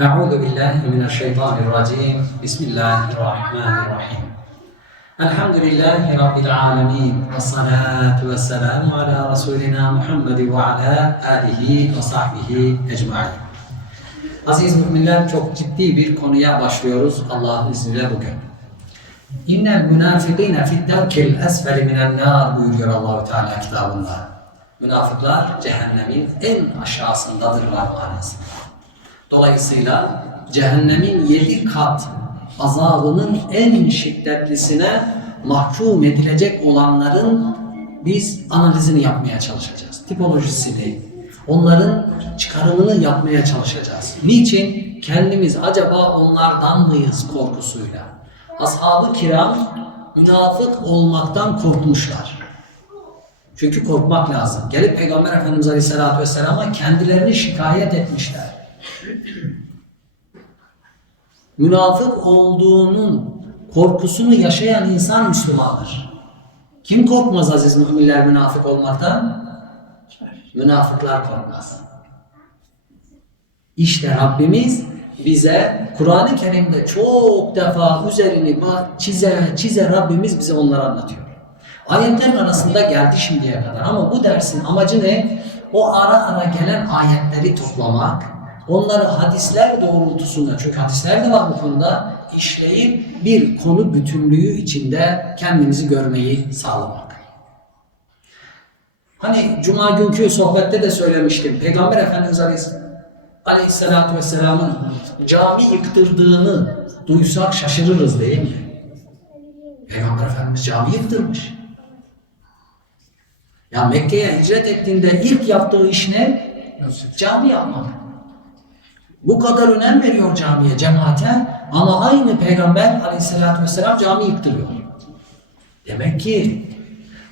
أعوذ بالله من الشيطان الرجيم بسم الله الرحمن الرحيم الحمد لله رب العالمين والصلاة والسلام على رسولنا محمد وعلى آله وصحبه ecmaîn. Aziz müminler çok ciddi bir konuya başlıyoruz Allah'ın izniyle bugün. İnnel münafikine fiddevkil esfeli minen nar buyuruyor Allahu Teala kitabında. Münafıklar cehennemin en aşağısındadırlar manasında. Dolayısıyla cehennemin yedi kat azabının en şiddetlisine mahkum edilecek olanların biz analizini yapmaya çalışacağız. Tipolojisini, onların çıkarımını yapmaya çalışacağız. Niçin? Kendimiz acaba onlardan mıyız korkusuyla? Ashab-ı kiram münafık olmaktan korkmuşlar. Çünkü korkmak lazım. Gelip Peygamber Efendimiz Aleyhisselatü Vesselam'a kendilerini şikayet etmişler. Münafık olduğunun korkusunu yaşayan insan Müslümandır. Kim korkmaz aziz müminler münafık olmaktan? Münafıklar korkmaz. İşte Rabbimiz bize Kur'an-ı Kerim'de çok defa üzerini çize çize Rabbimiz bize onları anlatıyor. Ayetlerin arasında geldi şimdiye kadar ama bu dersin amacı ne? O ara ara gelen ayetleri toplamak, onları hadisler doğrultusunda, çünkü hadisler de var bu konuda, işleyip bir konu bütünlüğü içinde kendimizi görmeyi sağlamak. Hani cuma günkü sohbette de söylemiştim. Peygamber Efendimiz Aleyhis- Aleyhisselatü Vesselam'ın cami yıktırdığını duysak şaşırırız değil mi? Peygamber Efendimiz cami yıktırmış. Ya Mekke'ye hicret ettiğinde ilk yaptığı iş ne? Cami yapmak. Bu kadar önem veriyor camiye, cemaate ama aynı Peygamber aleyhissalatü vesselam cami yıktırıyor. Demek ki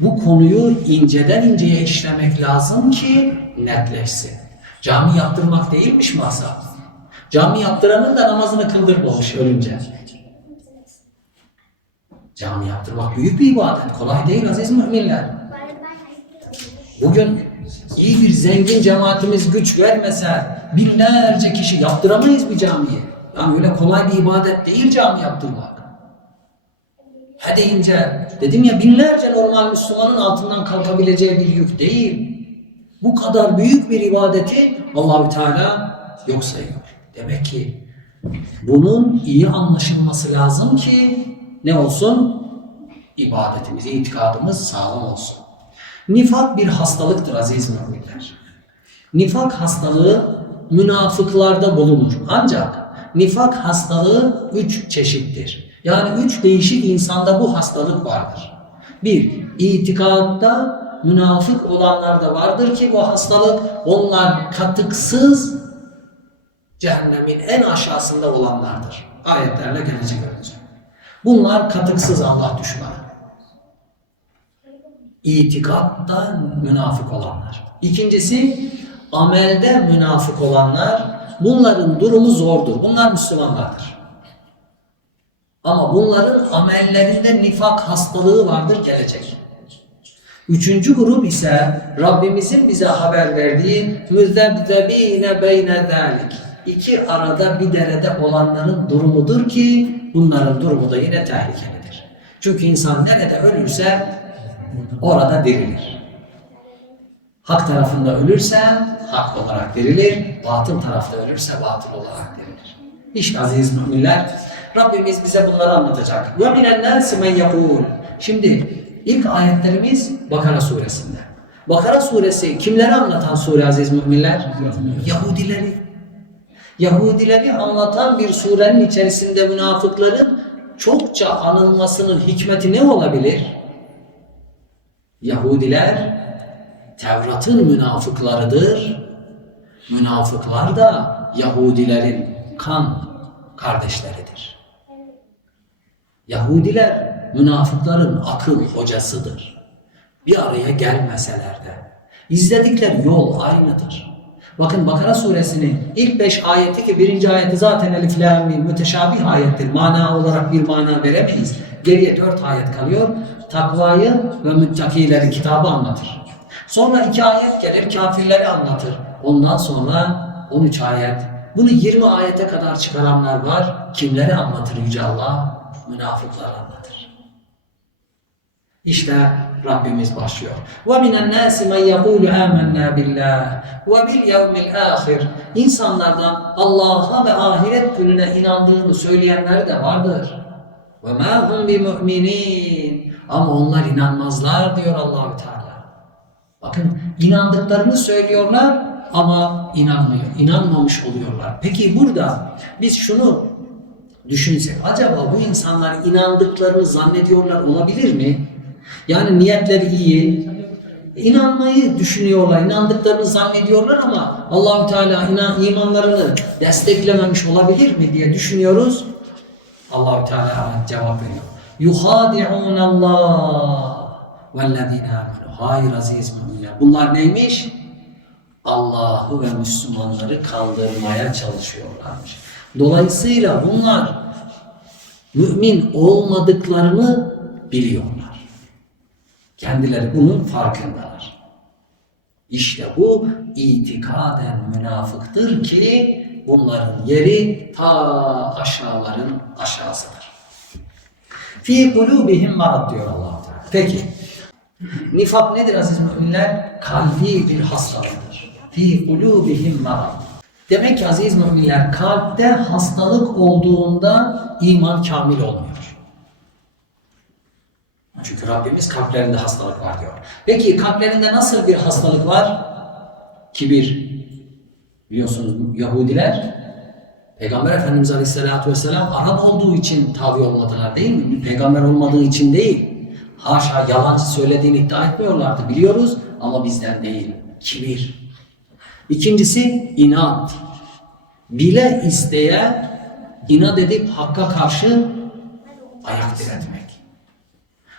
bu konuyu inceden inceye işlemek lazım ki netleşsin. Cami yaptırmak değilmiş maksat. Cami yaptıranın da namazını kıldırmamış ölünce. Cami yaptırmak büyük bir ibadet. Kolay değil aziz müminler. Bugün iyi bir zengin cemaatimiz güç vermese binlerce kişi yaptıramayız bir camiye. Yani öyle kolay bir ibadet değil cami yaptırmak. He deyince dedim ya binlerce normal Müslümanın altından kalkabileceği bir yük değil. Bu kadar büyük bir ibadeti Allahü Teala yok sayıyor. Demek ki bunun iyi anlaşılması lazım ki ne olsun? İbadetimiz, itikadımız sağlam olsun. Nifak bir hastalıktır aziz müminler. Nifak hastalığı münafıklarda bulunur. Ancak nifak hastalığı üç çeşittir. Yani üç değişik insanda bu hastalık vardır. Bir, itikatta münafık olanlarda vardır ki bu hastalık onlar katıksız cehennemin en aşağısında olanlardır. Ayetlerle gelecek önce. Bunlar katıksız Allah düşmanı. İtikatta münafık olanlar. İkincisi amelde münafık olanlar. Bunların durumu zordur. Bunlar Müslümanlardır. Ama bunların amellerinde nifak hastalığı vardır gelecek. Üçüncü grup ise Rabbimizin bize haber verdiği müzebzebine beyne zalik. İki arada bir derede olanların durumudur ki bunların durumu da yine tehlikelidir. Çünkü insan nerede ölürse orada dirilir. Hak tarafında ölürse hak olarak dirilir, batıl tarafta ölürse batıl olarak dirilir. İşte aziz müminler, Rabbimiz bize bunları anlatacak. Minen nâsi men yekûl. Şimdi ilk ayetlerimiz Bakara suresinde. Bakara suresi kimleri anlatan sure aziz müminler? Yahudileri. Yahudileri anlatan bir surenin içerisinde münafıkların çokça anılmasının hikmeti ne olabilir? Yahudiler Tevrat'ın münafıklarıdır. Münafıklar da Yahudilerin kan kardeşleridir. Yahudiler münafıkların akıl hocasıdır. Bir araya gelmeseler de. İzledikleri yol aynıdır. Bakın Bakara suresinin ilk beş ayeti ki birinci ayeti zaten elif lam müteşabih ayettir. Mana olarak bir mana veremeyiz. Geriye dört ayet kalıyor. Takvayı ve müttakileri kitabı anlatır. Sonra iki ayet gelir kafirleri anlatır. Ondan sonra 13 ayet Bunu 20 ayete kadar çıkaranlar var. Kimleri anlatır Yüce Allah? Münafıklar anlatır. İşte Rabbimiz başlıyor. وَمِنَ النَّاسِ مَنْ يَقُولُ آمَنَّا بِاللّٰهِ وَبِالْيَوْمِ الْآخِرِ İnsanlardan Allah'a ve ahiret gününe inandığını söyleyenler de vardır. وَمَا هُمْ بِمُؤْمِنِينَ Ama onlar inanmazlar diyor Allahü Teala. Bakın inandıklarını söylüyorlar ama inanmıyor, inanmamış oluyorlar. Peki burada biz şunu düşünsek, acaba bu insanlar inandıklarını zannediyorlar olabilir mi? Yani niyetleri iyi, inanmayı düşünüyorlar, inandıklarını zannediyorlar ama Allahü Teala inan, imanlarını desteklememiş olabilir mi diye düşünüyoruz. Allahü Teala cevap veriyor. Yuhadi'un Allah vellezine amenu. Hayır aziz müminler. Bunlar neymiş? Allah'ı ve Müslümanları kaldırmaya çalışıyorlarmış. Dolayısıyla bunlar mümin olmadıklarını biliyorlar. Kendileri bunun farkındalar. İşte bu itikaden münafıktır ki bunların yeri ta aşağıların aşağısıdır. Fi kulubihim marad diyor allah Teala. Peki nifak nedir aziz müminler? Kalbi bir hastalıktır. Fi kulubihim marad. Demek ki aziz müminler kalpte hastalık olduğunda iman kamil olmuyor. Çünkü Rabbimiz kalplerinde hastalık var diyor. Peki kalplerinde nasıl bir hastalık var? Kibir. Biliyorsunuz Yahudiler Peygamber Efendimiz Aleyhisselatü Vesselam Arap olduğu için tabi olmadılar değil mi? Peygamber olmadığı için değil. Haşa yalancı söylediğini iddia etmiyorlardı biliyoruz ama bizden değil. Kibir. İkincisi inat. Bile isteye inat edip hakka karşı ayak diretmek.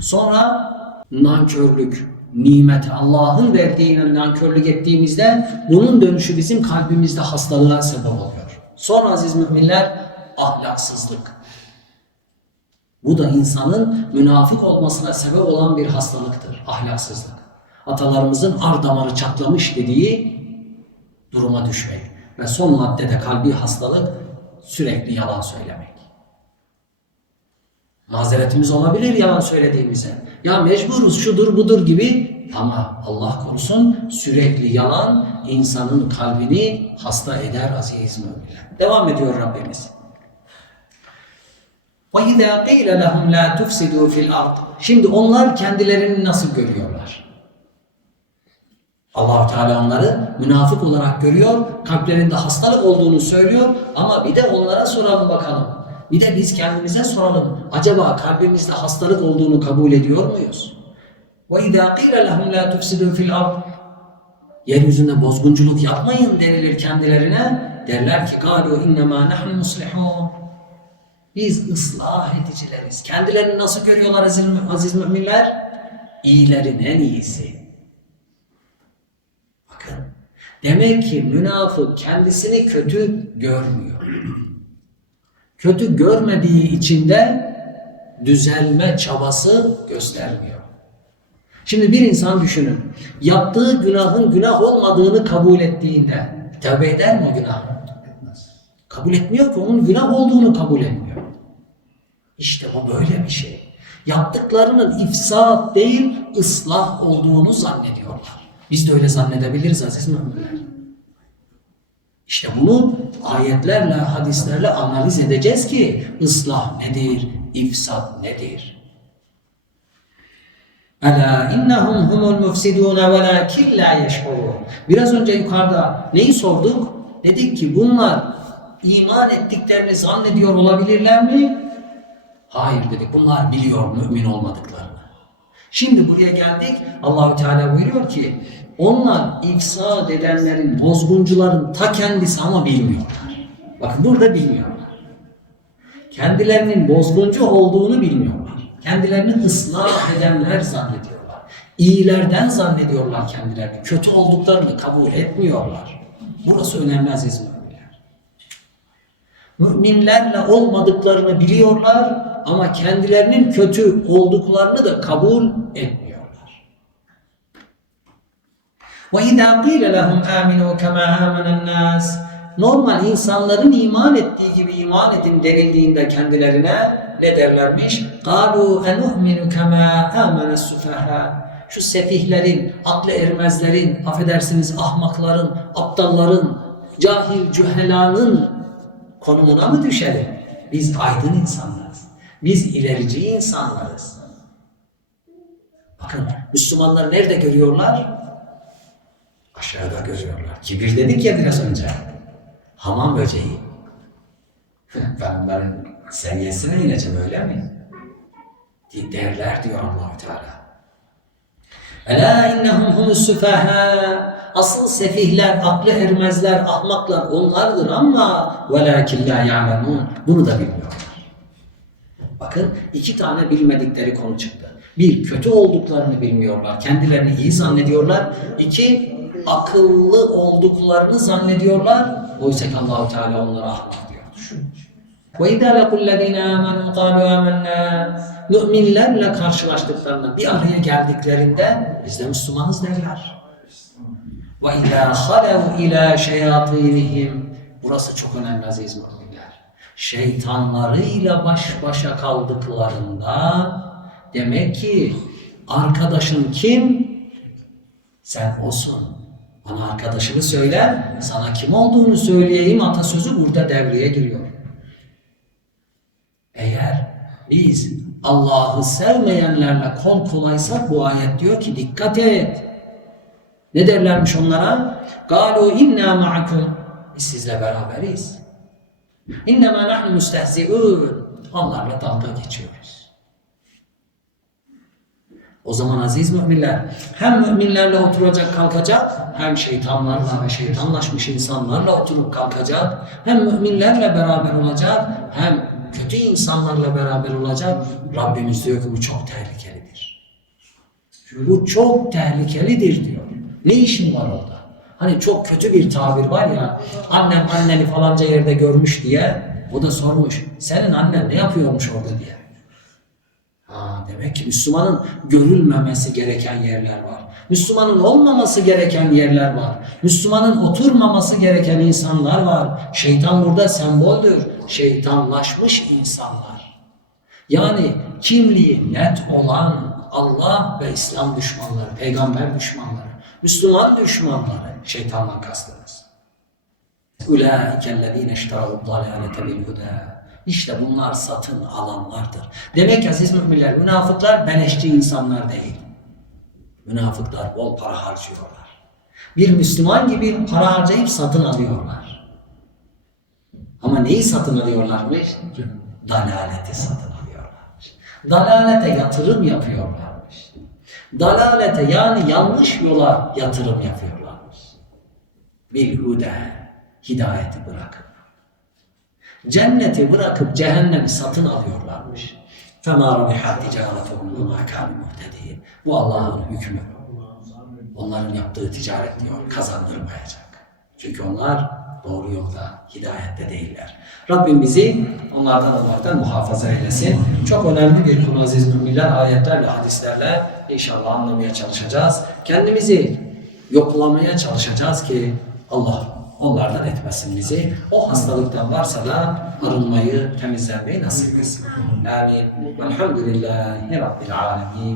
Sonra nankörlük, nimete, Allah'ın verdiğine nankörlük ettiğimizde bunun dönüşü bizim kalbimizde hastalığa sebep oluyor. Sonra aziz müminler ahlaksızlık. Bu da insanın münafık olmasına sebep olan bir hastalıktır, ahlaksızlık. Atalarımızın ar damarı çatlamış dediği duruma düşmek. Ve son maddede kalbi hastalık sürekli yalan söylemek. Mazeretimiz olabilir yalan söylediğimize. Ya mecburuz şudur budur gibi ama Allah korusun sürekli yalan insanın kalbini hasta eder aziz müminler. Devam ediyor Rabbimiz. وَاِذَا قِيلَ لَهُمْ لَا تُفْسِدُوا فِي الْأَرْضِ Şimdi onlar kendilerini nasıl görüyorlar? allah Teala onları münafık olarak görüyor, kalplerinde hastalık olduğunu söylüyor ama bir de onlara soralım bakalım. Bir de biz kendimize soralım. Acaba kalbimizde hastalık olduğunu kabul ediyor muyuz? وَاِذَا قِيلَ لَهُمْ لَا تُفْسِدُوا فِي الْأَرْضِ Yeryüzünde bozgunculuk yapmayın denilir kendilerine. Derler ki قَالُوا اِنَّمَا نَحْنُ مُصْلِحُونَ Biz ıslah edicileriz. Kendilerini nasıl görüyorlar aziz, aziz müminler? İyilerin en iyisi. Bakın. Demek ki münafık kendisini kötü görmüyor. Kötü görmediği için de düzelme çabası göstermiyor. Şimdi bir insan düşünün. Yaptığı günahın günah olmadığını kabul ettiğinde tövbe eder mi o günahı? Kabul etmiyor ki onun günah olduğunu kabul etmiyor. İşte bu böyle bir şey. Yaptıklarının ifsat değil ıslah olduğunu zannediyorlar. Biz de öyle zannedebiliriz aziz müminler. İşte bunu ayetlerle, hadislerle analiz edeceğiz ki ıslah nedir, ifsat nedir? Ela innahum humul mufsidun velakin la yeşurun. Biraz önce yukarıda neyi sorduk? Dedik ki bunlar iman ettiklerini zannediyor olabilirler mi? Hayır dedik. Bunlar biliyor mümin olmadıklarını. Şimdi buraya geldik. Allahü Teala buyuruyor ki onlar ifsad edenlerin, bozguncuların ta kendisi ama bilmiyorlar. Bakın burada bilmiyorlar. Kendilerinin bozguncu olduğunu bilmiyorlar. Kendilerini ıslah edenler zannediyorlar. İyilerden zannediyorlar kendilerini. Kötü olduklarını kabul etmiyorlar. Burası önemli aziz Müminlerle olmadıklarını biliyorlar ama kendilerinin kötü olduklarını da kabul etmiyorlar. وَإِذَا قِيلَ لَهُمْ آمِنُوا كَمَا آمَنَ النَّاسِ normal insanların iman ettiği gibi iman edin denildiğinde kendilerine ne derlermiş? قَالُوا اَنُؤْمِنُ كَمَا آمَنَ السُّفَهَا Şu sefihlerin, aklı ermezlerin, affedersiniz ahmakların, aptalların, cahil cühelanın konumuna mı düşelim? Biz aydın insanlarız. Biz ilerici insanlarız. Bakın Müslümanları nerede görüyorlar? Aşağıda görüyorlar. Kibir dedik ya biraz önce. Hamam böceği. ben ben seviyesine ineceğim öyle mi? Derler diyor allah Teala. Ela innehum humus süfaha. Asıl sefihler, aklı ermezler, ahmaklar onlardır ama velakin la ya'lemun. Bunu da bilmiyorlar. Bakın iki tane bilmedikleri konu çıktı. Bir, kötü olduklarını bilmiyorlar. Kendilerini iyi zannediyorlar. İki, akıllı olduklarını zannediyorlar. Oysa ki allah Teala onlara ahmak. وَاِذَا لَقُوا الَّذ۪ينَ آمَنُوا قَالُوا آمَنَّا Müminlerle karşılaştıklarında bir araya geldiklerinde biz de Müslümanız derler. وَاِذَا خَلَوْا اِلَى شَيَاطِينِهِمْ Burası çok önemli aziz müminler. Şeytanlarıyla baş başa kaldıklarında demek ki arkadaşın kim? Sen olsun. Bana arkadaşını söyle, sana kim olduğunu söyleyeyim atasözü burada devreye giriyor. biz Allah'ı sevmeyenlerle kol kolaysak bu ayet diyor ki dikkat et. Ne derlermiş onlara? Galu inna ma'akum. Biz sizle beraberiz. İnnemâ nahnu müstehzi'ûn. Onlarla dalga geçiyoruz. O zaman aziz müminler hem müminlerle oturacak kalkacak hem şeytanlarla ve şeytanlaşmış insanlarla oturup kalkacak hem müminlerle beraber olacak hem kötü insanlarla beraber olacak. Rabbimiz diyor ki bu çok tehlikelidir. Bu çok tehlikelidir diyor. Ne işin var orada? Hani çok kötü bir tabir var ya annem anneni falanca yerde görmüş diye o da sormuş senin annen ne yapıyormuş orada diye. Demek ki Müslümanın görülmemesi gereken yerler var. Müslümanın olmaması gereken yerler var. Müslümanın oturmaması gereken insanlar var. Şeytan burada semboldür. Şeytanlaşmış insanlar. Yani kimliği net olan Allah ve İslam düşmanları, peygamber düşmanları, Müslüman düşmanları şeytanla kastımız. Ulaikellezine iştarahu dalalete bil huda işte bunlar satın alanlardır. Demek ki aziz müminler, münafıklar beleşçi insanlar değil. Münafıklar bol para harcıyorlar. Bir Müslüman gibi para harcayıp satın alıyorlar. Ama neyi satın alıyorlarmış? Dalaleti satın alıyorlarmış. Dalalete yatırım yapıyorlarmış. Dalalete yani yanlış yola yatırım yapıyorlarmış. Bilhude hidayeti bırakıp. Cenneti bırakıp cehennemi satın alıyorlarmış. فَمَا رَبِحَتْ تِجَارَتُهُمْ وَمَا كَانُوا مُهْتَدِينَ Bu Allah'ın hükmü. Onların yaptığı ticaret diyor kazandırmayacak. Çünkü onlar doğru yolda, hidayette değiller. Rabbim bizi onlardan olmaktan muhafaza eylesin. Çok önemli bir konu aziz müminler. Ayetlerle, hadislerle inşallah anlamaya çalışacağız. Kendimizi yoklamaya çalışacağız ki Allah onlardan etmesin bizi. O hastalıktan varsa da arınmayı, temizlenmeyi nasip etsin. Amin. Velhamdülillahi Rabbil alemin.